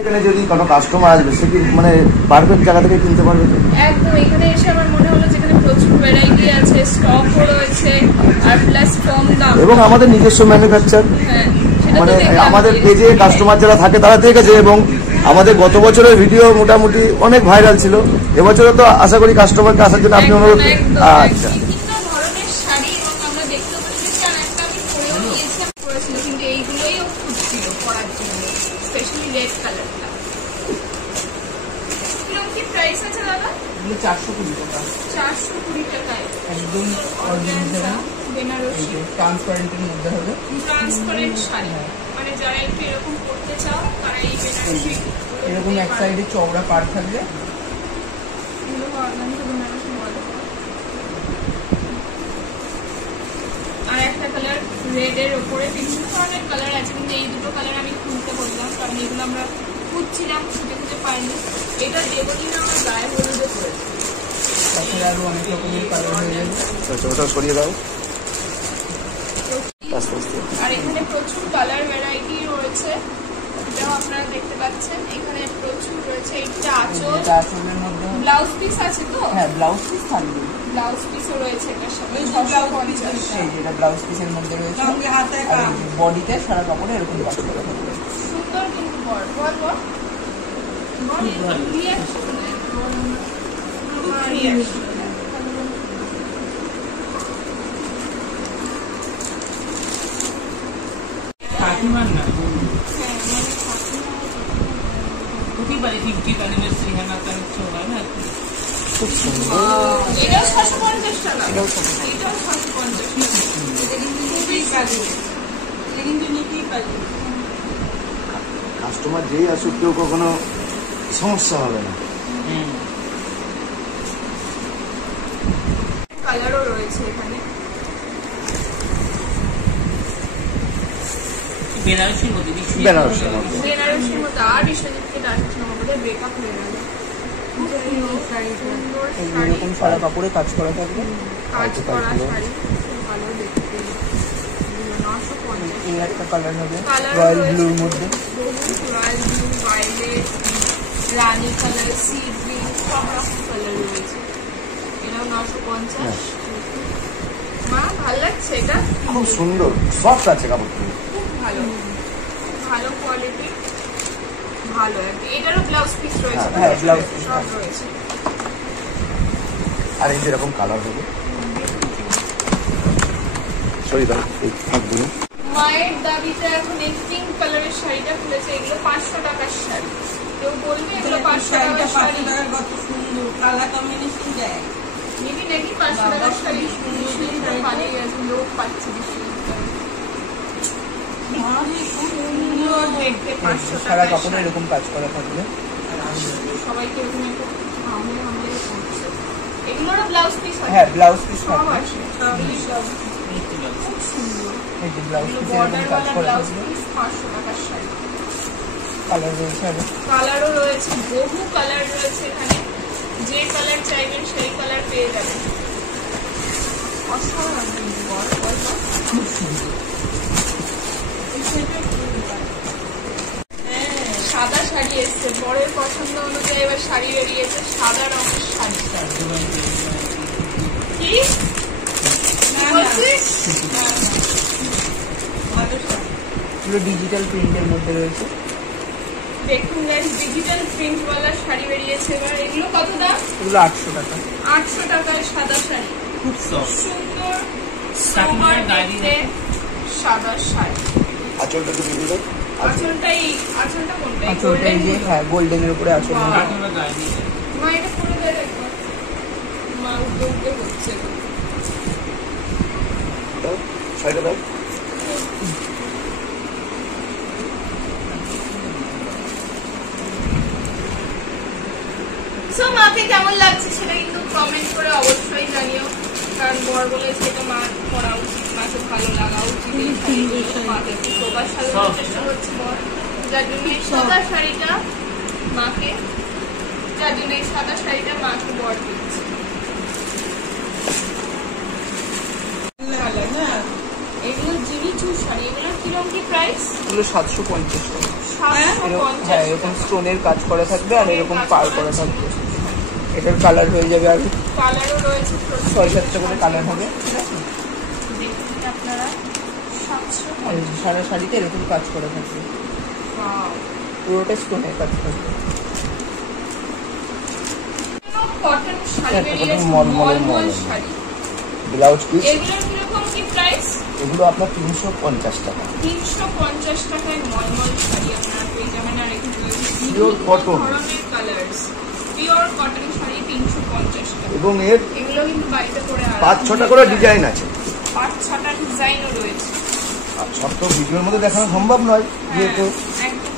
এখানে যদি কোনো কাস্টমার আসবে সে কি মানে পারফেক্ট জায়গা থেকে কিনতে পারবে? একদম, এখানে এসে আমার মনে হলো যেখানে প্রচুর ভ্যারাইটি আছে, স্টকও রয়েছে আর প্লাস কম দাম এবং আমাদের নিজস্ব ম্যানুফ্যাকচার। হ্যাঁ, মানে আমাদের পেজে কাস্টমার যারা থাকে তারা দেখেছে এবং আমাদের গত বছরের ভিডিও মোটামুটি অনেক ভাইরাল ছিল। এবছরও তো আশা করি কাস্টমারকে আসার জন্য আপনি অনুরোধ। আচ্ছা, কিন্তু এইগুলোই ও খুঁজছিল পরার জন্য, স্পেশালি রেড কালারটা। কিরকম কি প্রাইস আছে দাদা? 420 টাকা। 420 টাকায় একদম অরিজিনাল বেনারসি ট্রান্সপারেন্টের মধ্যে হবে। ট্রান্সপারেন্ট শাড়ি, মানে যারা একটু এরকম পরতে চাও তারা এই বেনারসি এরকম এক সাইডে চওড়া পাড় থাকবে। এগুলো অর্গানজা বেনারসি বলে। আর একটা কালার রেড এর উপরে বিভিন্ন ধরনের কালার আছে, কিন্তু এই দুটো কালার আমি খুঁজতে বললাম কারণ এগুলো আমরা খুঁজছিলাম, খুঁজে খুঁজে পাইনি। এটা দেবনি না আমার গায়ে হলুদে পড়েছে। তাছাড়া আরো অনেক রকমের কালার হয়ে যাবে। ওটা সরিয়ে দাও। আর এখানে প্রচুর কালার ভ্যারাইটি রয়েছে, এটাও আপনারা দেখতে পাচ্ছেন। এখানে প্রচুর রয়েছে। এইটা আঁচল, আঁচলের মধ্যে ব্লাউজ পিস আছে তো? হ্যাঁ, ব্লাউজ পিস থাকবে। ব্লাউজ পিসও রয়েছে এটার সাথে 650। এই যেটা ব্লাউজ পিসের মধ্যে রয়েছে আর বডিতে সারা কাপড়ে এরকম কাজ করা থাকবে। সুন্দর কিন্তু বড় বড় বড় রিঅ্যাকশন কাকিমার না খুবই বাড়ি 50 অ্যানিভার্সারি হ্যাঁ না তার ইচ্ছে হয় না। খুব সুন্দর। এটাও 650 টাকা। এটাও 650 এটা কিন্তু খুবই কাজ। এটা কিন্তু নিতেই পারি। কাস্টমার যেই আসুক কেউ কখনো সমস্যা হবে না। কালারও রয়েছে এখানে। বেনারসির মধ্যে বেনারসির মধ্যে আর বিশ্বজিৎকে ডাকছিল আমাদের ব্রেকআপ হয়ে গেল। এরকম সারা কাপড়ে কাজ করা থাকবে। কাজ করা শাড়ি ভালো দেখতে। এই একটা কালার হবে রয়্যাল ব্লুর মধ্যে। রয়্যাল ব্লু, ভায়োলেট, রানী কালার, সি গ্রিন, সব রকম কালার রয়েছে। এটাও 950। মা ভালো লাগছে এটা? খুব সুন্দর সফট আছে কাপড়টা। খুব ভালো, ভালো কোয়ালিটি, ভালো। এটারও ব্লাউজ পিস রয়েছে। হ্যাঁ, ব্লাউজ পিস সব রয়েছে। আর এই যেরকম কালার হবে সরি দাও এই থাকবে। মায়ের দাবিটা এখন এই পিঙ্ক কালারের শাড়িটা খুলেছে। এগুলো 500 টাকার শাড়ি। কেউ বলবে এগুলো 500 টাকার শাড়ি? কত সুন্দর কালার কম্বিনেশন দেয়। নিবি নাকি 500 টাকার শাড়ি? সুন্দর পালিয়ে গেছে, লোক পাচ্ছে সুন্দর দেখতে। 500 সারা টাকার কাপড়ে এরকম কাজ করা থাকবে। সবাইকে এরকম একটু হামলে হামলে করছে। এগুলোরও ব্লাউজ পিস আছে? হ্যাঁ, ব্লাউজ পিস সব থাকবে। আছে। খুব সুন্দর। এই যে ব্লাউজ পিস এরকম বর্ডার কাজ ওয়ালা করা ব্লাউজ থাকবে। পিস 500 টাকার শাড়ি। কালার রয়েছে আরো। কালারও রয়েছে, বহু কালার রয়েছে এখানে। যে কালার চাইবেন সেই কালার পেয়ে যাবেন। অসাধারণ কিন্তু খুব সুন্দর। সাদা শাড়ি এসছে, বরের পছন্দ অনুযায়ী এবার শাড়ি বেরিয়েছে। সাদা রঙের শাড়ি। কি বলছিস? পুরো ডিজিটাল প্রিন্টের মধ্যে রয়েছে। দেখুন ডিজিটাল প্রিন্টওয়ালা শাড়ি বেরিয়েছে এবার। এগুলো কত দাম? এগুলো 800 টাকা। 800 টাকায় সাদা শাড়ি। খুব সফট সুন্দর সোবার দেখতে সাদা শাড়ি। আঁচলটা তো দিয়ে দাও। আঁচলটা কোনটা? আঁচলটা এই যে হ্যাঁ গোল্ডেনের উপরে আঁচল হবে। মা এটা পুরো দেয় দেখো। মা উঠে উঠে হচ্ছে। দাও সাইডে দাও। সো মাকে কেমন লাগছে সেটা কিন্তু কমেন্ট করে অবশ্যই জানিও, কারণ বর বলেছে এটা মা করা উচিত, মাকে ভালো লাগা উচিত। মাকে একটু সোবার সাজানোর চেষ্টা করছে বর, যার জন্য এই সাদা শাড়িটা মাকে বর দিচ্ছে। এগুলো জিমি চু শাড়ি। এগুলোর কিরকম কি প্রাইস? এগুলো 750 টাকা। হ্যাঁ এরকম স্টোনের কাজ করা থাকবে আর এরকম পার করা থাকবে। এটার কালার হয়ে যাবে আর কালারও রয়েছে 6-7টা করে কালার হবে। ঠিক আছে, দেখুন আপনারা 750 আর সারা শাড়িতে এরকম কাজ করা থাকবে, পুরোটা স্টোনের কাজ থাকবে। কটন শাড়ি বেরিয়েছে, মলমল মলমল শাড়ি। ব্লাউজ পিস এগুলোর কিরকম কি প্রাইস? এগুলো আপনার 350 টাকা। 350 টাকায় মলমল শাড়ি আপনারা পেয়ে যাবেন। আর এখানে পিওর কটন ধরনের কালার্স, পিওর কটন শাড়ি 350 টাকা। এবং এর এগুলো কিন্তু বাড়িতে পরে 5-6টা করে ডিজাইন আছে। 5-6টা ডিজাইনও রয়েছে। আর সব তো ভিডিওর মধ্যে দেখানো সম্ভব নয় যেহেতু। একদম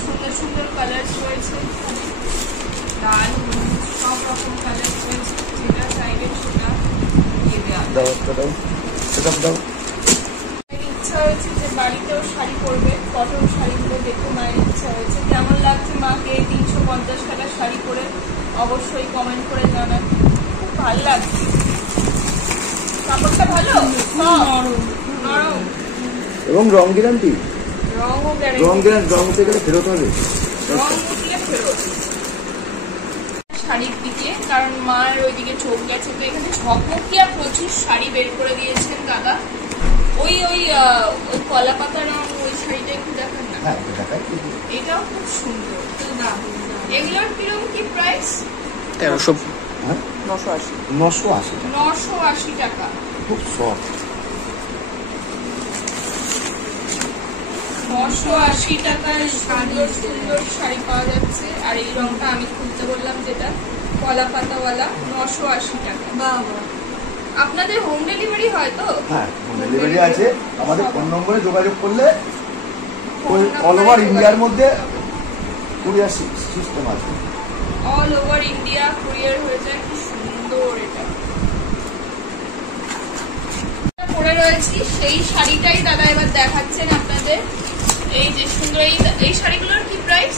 সুন্দর সুন্দর কালার্স রয়েছে, লাল সব রকম কালার রয়েছে, যেটা চাইবে সেটা দিয়ে দেওয়া। দাও একটা দাও, সেটা দাও। ইচ্ছা হয়েছে যে বাড়িতেও শাড়ি পরবে, কটন শাড়িগুলো দেখে মায়ের ইচ্ছা হয়েছে। কেমন লাগছে মাকে 350 টাকার শাড়ি পরে অবশ্যই কমেন্ট করে জানান। খুব ভালো লাগছে, কাপড়টা ভালো, নরম, এবং রং গ্যারান্টি, রঙও রং গ্যারান্টি, রং উঠে গেলে ফেরত হবে। রং উঠলে ফেরত। শাড়ির দিকে, কারণ মার ওইদিকে চোখ গেছে, তো এখানে ঝকমকিয়া প্রচুর শাড়ি বের করে দিয়েছেন দাদা। ওই ওই ওই কলা পাতা রং ওই শাড়িটা একটু দেখান না। হ্যাঁ দেখাই। এটাও খুব সুন্দর। এগুলোর কিরকম কি প্রাইস? 1300, হ্যাঁ 980। 980 980 টাকা। খুব সফট। 980 টাকায় সুন্দর সুন্দর শাড়ি পাওয়া যাচ্ছে। আর এই রংটা আমি খুলতে বললাম যেটা কলা পাতাওয়ালা, 980 টাকা। আপনাদের হোম ডেলিভারি হয় তো? হ্যাঁ হোম ডেলিভারি আছে। আমাদের ফোন নম্বরে যোগাযোগ করলে অল ওভার ইন্ডিয়ার মধ্যে কুরিয়ার সিস্টেম আছে। অল ওভার ইন্ডিয়া কুরিয়ার হয়ে যায়। কি সুন্দর এটা পরে রয়েছি, সেই শাড়িটাই দাদা এবার দেখাচ্ছেন আপনাদের। এই যে সুন্দর এই শাড়িগুলোর কি প্রাইস?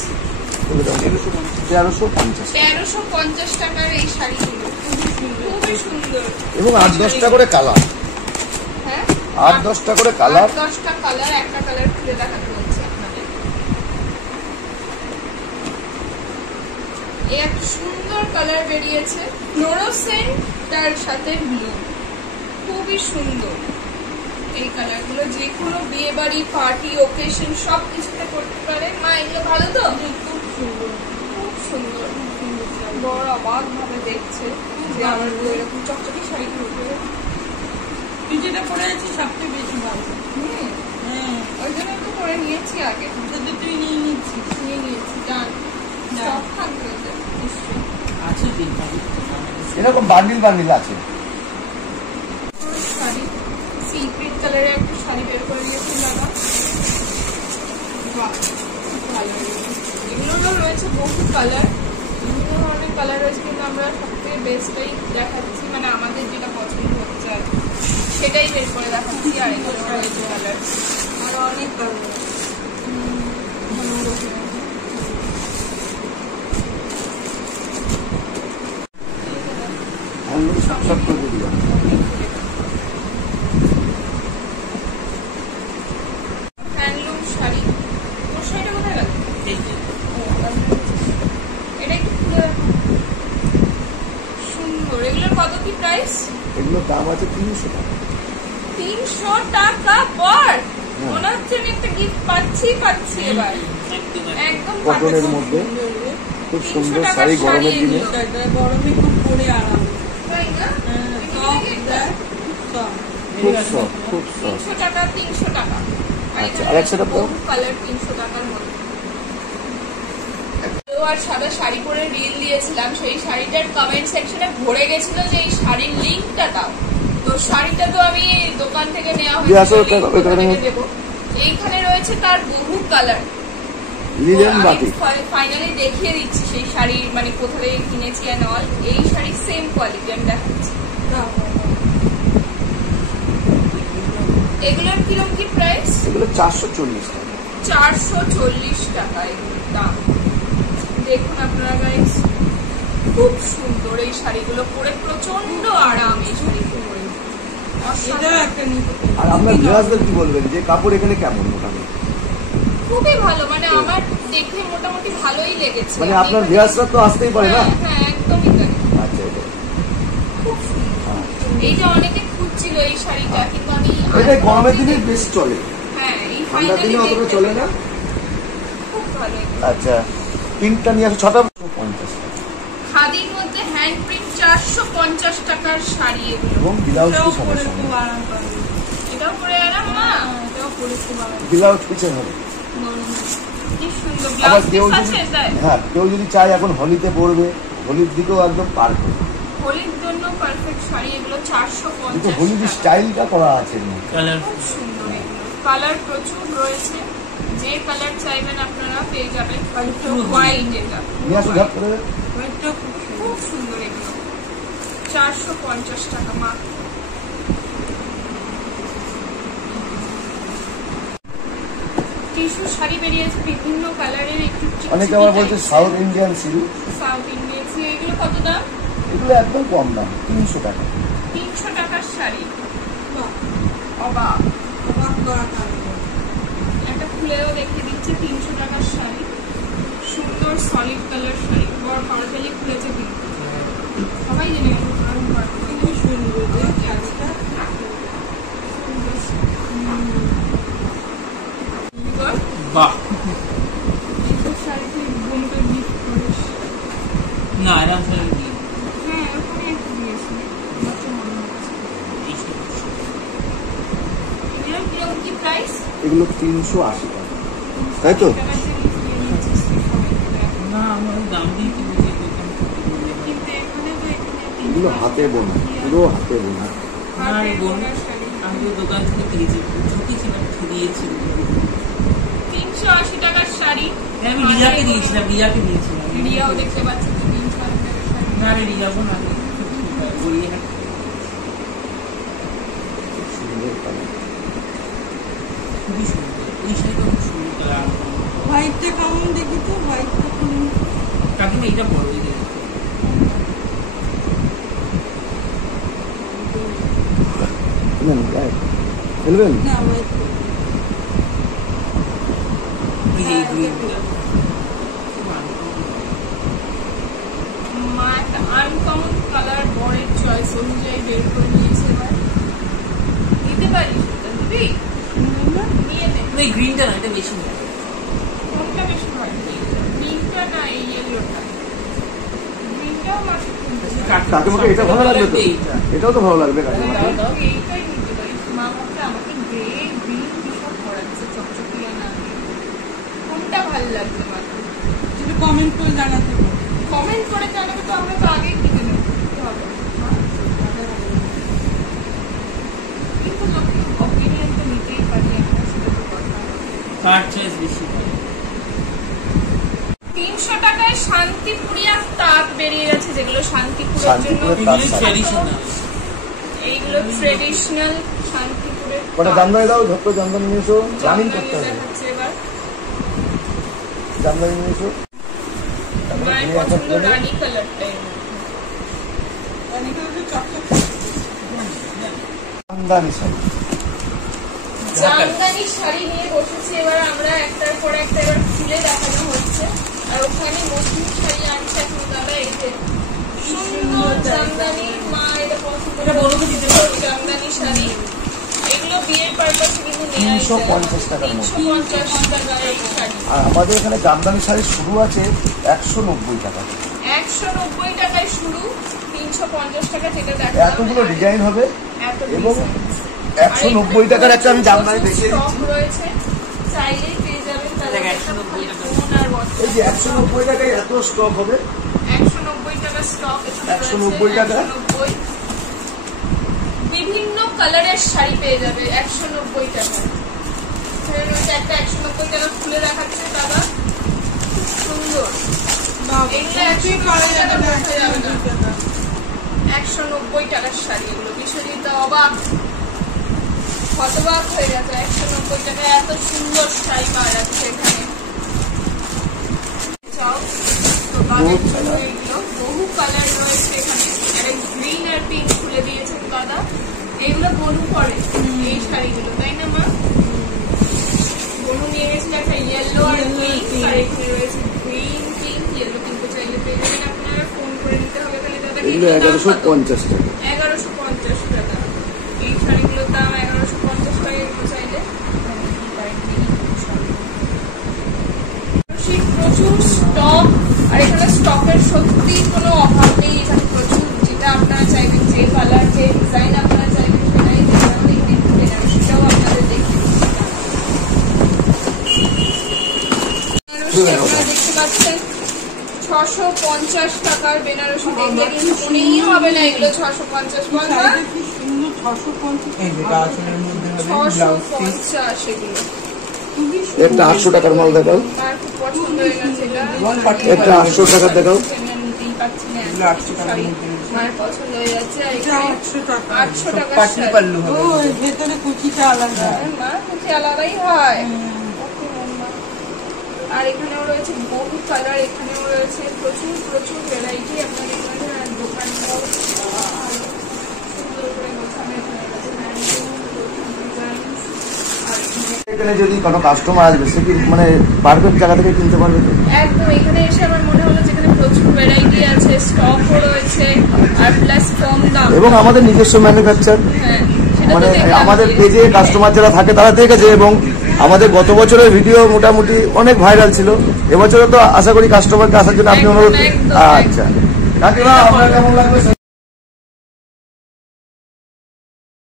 1350 টাকার এই শাড়িগুলো খুবই সুন্দর। এবং 8-10টা করে কালার। হ্যাঁ 8-10টা করে কালার। 10টা কালার, একটা কালার খুলে দেখাতে হচ্ছে আপনাদের। এই একটা সুন্দর কালার বেরিয়েছে, ফ্লোরোসেন্ট তার সাথে ব্লু, খুবই সুন্দর। এই কালারগুলো যে কোনো বিয়ে বাড়ি, পার্টি, ওকেশন সব কিছুতে করতে পারে। মা এগুলো ভালো তো? খুব সুন্দর, খুব সুন্দর। বড় অবাক ভাবে দেখছে যে আমার এরকম চকচকে শাড়ি পরবে। তুই যেটা পরে আছিস সবচেয়ে বেশি ভালো। হ্যাঁ ওই জন্য একটু করে নিয়েছি আগে। সেটা তুই নিয়ে নিচ্ছিস। নিয়ে নিয়েছি, ডান। সব থাকবে ওদের। আছে দিন এরকম বান্ডিল বান্ডিল আছে। শাড়ি সিক্রেট কালারের একটা শাড়ি বের করে দিয়েছি দাদা। বাহ খুব ভালো। এগুলোরও রয়েছে বহু কালার, বিভিন্ন ধরনের কালার রয়েছে, কিন্তু আমরা সবথেকে বেস্টটাই দেখাচ্ছি, মানে আমাদের যেটা পছন্দ হচ্ছে আর সেটাই বের করে দেখাচ্ছি। আর এগুলো রয়েছে কালার, আরো অনেক কালার। সব করে দিলাম। হ্যান্ডলুম শাড়ি। তোর শাড়িটা কোথায় গেল? এটা একটু খুলে রাখো। সুন্দর। এগুলোর কত কি প্রাইস? এগুলোর দাম আছে 300 টাকা। 300 টাকা পর? মনে হচ্ছে আমি একটা গিফট পাচ্ছি এবার। একদম কটনের মধ্যে খুব সুন্দর শাড়ি গরমের দিনে। গরমে খুব পরে আরাম। তাই না? খুব সফট, খুব সফট। 300 টাকা। আচ্ছা, আর একটা দাও। কালার 300 টাকার মধ্যে। আর সাদা শাড়ি পরে রিল দিয়েছিলাম, সেই শাড়িটার কমেন্ট সেকশনে ভরে গেছিল যে এই শাড়ির লিঙ্কটা দাও। তো শাড়িটা তো আমি দোকান থেকে নেওয়া হয়েছে, দেবো। এইখানে রয়েছে তার বহু কালার। ফাইনালি দেখিয়ে দিচ্ছি সেই শাড়ি, মানে কোথায় কিনেছি এন্ড অল। এই শাড়ির সেম কোয়ালিটি আমি দেখাচ্ছি। এগুলোর কিরকম কি প্রাইস? এগুলো 440 টাকা। 440 টাকা এগুলোর দাম। দেখুন আপনারা গাইস, খুব সুন্দর এই শাড়িগুলো পরে, প্রচন্ড আরাম এই শাড়িগুলো পরে। আর আপনার ভিউয়ার্সদের কি বলবেন যে কাপড় এখানে কেমন মোটামুটি? খুবই ভালো, মানে আমার দেখে মোটামুটি ভালোই লেগেছে। মানে আপনার ভিউয়ার্সরা তো আসতেই পারে না? হ্যাঁ একদমই তাই। আচ্ছা, এটা খুব সুন্দর। এইটা অনেকে খুঁজছিল এই শাড়িটা, কিন্তু আমি এটা গরমের দিনে বেশ চলে, হ্যাঁ এই ঠান্ডার দিনে ফাইনালি অতটা চলে না। খুব ভালো। আচ্ছা, প্রিন্টটা নিয়ে আসো 6টা 50 টাকা খাদির মধ্যে হ্যান্ড প্রিন্ট 450 টাকার শাড়ি এগুলো। এবং ব্লাউজ এটাও কি পরে সমস্যা খুব নেই, আরাম পাবে। এটাও পরে আরাম না? এটাও পরে খুব আরাম। ব্লাউজ পিছনে হবে। কি সুন্দর আবার ব্লাউজ কেউ পিস যদি আছে তাই। হ্যাঁ কেউ যদি চায় এখন হোলিতে পরবে, হোলির দিকেও একদম পারফেক্ট। হোলির জন্য পারফেক্ট শাড়ি এগুলো কিন্তু 450 হোলির টাকা। স্টাইলটা করা আছে এর মধ্যে। খুব সুন্দর এগুলো। কালার প্রচুর রয়েছে, যে কালার চাইবেন আপনারা পেয়ে যাবেন। হোয়াইট এটা নিয়ে আসো ঝাপ করে। ওইটাও খুব খুব সুন্দর এগুলো 450 টাকা মাত্র। টিস্যু শাড়ি বেরিয়েছে বিভিন্ন কালারের, একটু অনেকে আবার বলছে south Indian silk, south Indian. এগুলো কত দাম? এগুলো একদম কম দাম, 300 টাকা। 300 টাকার শাড়ি। বাহ, অবাক। অবাক করা কাণ্ড। একটা খুলেও দেখিয়ে দিচ্ছে 300 টাকার শাড়ি। সুন্দর সলিড কালার শাড়ি। বড় পাওয়ারটালি খুলেছে কিন্তু সবাই জেনে গেল। খুবই সুন্দর যে শাড়িটা। বাহ, এই শাড়ি তুই বোনকে গিফট করিস। না এরকম শাড়ি নেই। হ্যাঁ এরকমই একটা দিয়েছিলি, আমার তো মনে হচ্ছে। এগুলোর কিরকম কি প্রাইস? এগুলো 380 টাকা, তাই তো? টাকার জিনিস নিয়ে নিচ্ছিস তুই সবাই মিলে। না আমার দাম দিয়ে কিনে দিয়ে দোকান থেকে কিনে দিয়ে। কিন্তু এখানে তো এখানে এগুলো হাতে বোনা, পুরো হাতে বোনা। না রে বোন, আমি তো দোকান থেকে কিনেছি, ছোটি ছিল দিয়েছি। 380 টাকার শাড়ি। আমি রিয়াকে দিয়েছিলাম, রিয়াকে দিয়েছিলাম। রিয়াও দেখতে পাচ্ছি তো 380 টাকার শাড়ি। না রে রিয়াবো না, গড়িয়ে না। সুন্দর কালার। খুবই সুন্দর, ওই শাড়িটা খুব সুন্দর কালার। হোয়াইটটা কেমন দেখি তো, হোয়াইটটা কেমন? কাকিমা এইটা বড় হয়ে গেছে। নেন, রাইট। ফেলবেন? না হোয়াইট এই গ্রিনটা মা একটা আনকমন কালার বরের চয়েস অনুযায়ী বের করে নিয়েছে। এবার নিতে পারিস, দিবি নিয়ে নে। এই গ্রিনটা না, এটা বেশি না। কোনটা বেশি ভালো? গ্রিনটা না এই ইয়েলোটা? গ্রিনটাও মাত্র 300 টাকা। কাকিমাকে এটা ভালো লাগবে তো? এটাও তো ভালো লাগবে কাকিমাকে। তুই এইটাই নিতে পারিস। মা ভাবছে আমাকে গ্রে গ্রিন কিসব পড়াচ্ছে, চকচকিয়া না। কোনটা ভালো লাগছে মাত্র? একটু কমেন্ট করে জানাতে পারো। কমেন্ট করে জানাবে তো, আমরা তো আগেই কিনে নেব। কি হবে? কিন্তু লোকের অপিনিয়ন তো নিতেই পারি আমরা, সেটা তো কথা। কার চয়েস বেশি ভালো। 300 টাকায় শান্তিপুরিয়া তাঁত বেরিয়ে গেছে, যেগুলো শান্তিপুরের জন্য। শান্তিপুরের তাঁত এগুলো ট্র্যাডিশনাল। এইগুলো ট্রেডিশনাল শান্তিপুরের কটা তাঁত। জামদানি দাও, ঝট্ট জামদানি নিয়ে এসো, রানিং জামদানি করতে হবে। দেখাচ্ছে এবার। জামদানি নিয়ে এসো। মায়ের পছন্দ রানী কালারটাই। অনেকে হচ্ছে চকচক। জামদানি শাড়ি। জামদানি শাড়ি নিয়ে বসেছি এবার আমরা, একটার পর একটা এবার খুলে দেখানো হচ্ছে। আর ওখানে নতুন শাড়ি আনছে এখন দাদা। এই যে সুন্দর জামদানি, মা এটা পছন্দ এটা বলো তো দিতে পারো। জামদানি শাড়ি। এগুলো বিয়ের পারপাসে কিন্তু নেওয়া 350 টাকার মতো। 350 টাকার এই শাড়ি। আর আমাদের এখানে জামদানি শাড়ি শুরু আছে 190 টাকা। 190 টাকায় শুরু, 350 টাকা যেটা দেখা এতগুলো ডিজাইন হবে এত এবং design। 190 টাকার একটা আমি জামদানি দেখিয়ে স্টক দিচ্ছি। রয়েছে, চাইলেই পেয়ে যাবেন। তাদের দেখ, একটা 190 টাকা। ফোন আর WhatsApp। এই যে 190 টাকায় এত স্টক হবে। 190 টাকা স্টক। 190 টাকা। 190। বিভিন্ন কালারের শাড়ি পেয়ে যাবে 190 টাকা। এখানে রয়েছে একটা 190 টাকা খুলে দেখাচ্ছে দাদা, খুব সুন্দর। এগুলো 190 টাকা বোঝা যাবে না। 190 টাকার শাড়ি এগুলো। বিশ্বজিৎ অবাক, হতবাক হয়ে গেছে। 190 টাকায় এত সুন্দর শাড়ি পাওয়া যাচ্ছে এখানে। চাও তো দাদা, এগুলো বহু কালার রয়েছে এখানে। একটা গ্রিন আর পিঙ্ক খুলে দিয়েছেন দাদা। এইগুলো বনু পরে এই শাড়িগুলো, তাই না মা? অনু নিয়ে গেছিল একটা ইয়েলো আর পিঙ্ক, আর এখানে রয়েছে গ্রিন, পিঙ্ক, ইয়েলো, কিন্তু চাইলে পেয়ে যাবেন। আপনারা ফোন করে নিতে হবে তাহলে দাদাকে। এগুলো 1150 টাকা। 1150 টাকা। এই শাড়িগুলোর দাম 1150 টাকা। এগুলো চাইলে প্রচুর স্টক, আর এখানে স্টকের সত্যি কোনো অভাব নেই। এখানে প্রচুর, যেটা আপনারা চাইবেন, যে কালার, যে ডিজাইন আপনারা চাইবেন সেটাই সেটাও আপনাদের দেখতে দেখতে পাচ্ছেন। 650 টাকার বেনারসি। দেখলে কিন্তু মনেই হবে না এগুলো 650। বল না, 650 এগুলো। একটা 800 টাকার মাল দেখাও, আমার খুব পছন্দ হয়ে গেছে এটা। একটা 800 টাকার দেখাও। নিতেই পারছি না, শাড়ি আমার পছন্দ হয়ে যাচ্ছে। আর এটা এখানে 800 টাকা। 800 টাকার পাটলি শাড়ি। পাল্লু ও হবে। ভেতরে কুচিটা আলাদা। মা কুচি আলাদাই হয়। ওকে মম্মা। আর এখানেও রয়েছে বহু কালার, এখানেও রয়েছে প্রচুর প্রচুর ভ্যারাইটি। আপনার এখানে দোকান এখানে যদি কোনো কাস্টমার আসবে সে কি মানে পারফেক্ট জায়গা থেকে কিনতে পারবে তো? একদম। এখানে এসে আমার মনে হলো যেখানে প্রচুর ভ্যারাইটি আছে, স্টকও রয়েছে, আর প্লাস কম দাম। এবং আমাদের নিজস্ব ম্যানুফ্যাকচার, হ্যাঁ, সেটা মানে তো দেখলাম। আমাদের পেজে কাস্টমার যারা থাকে তারা দেখেছে, এবং আমাদের গত বছরের ভিডিও মোটামুটি অনেক ভাইরাল ছিল। এবছরও তো আশা করি কাস্টমারকে আসার জন্য আপনি অনুরোধ। একদম, একদম। আচ্ছা কাকিমা, আপনার কেমন লাগবে?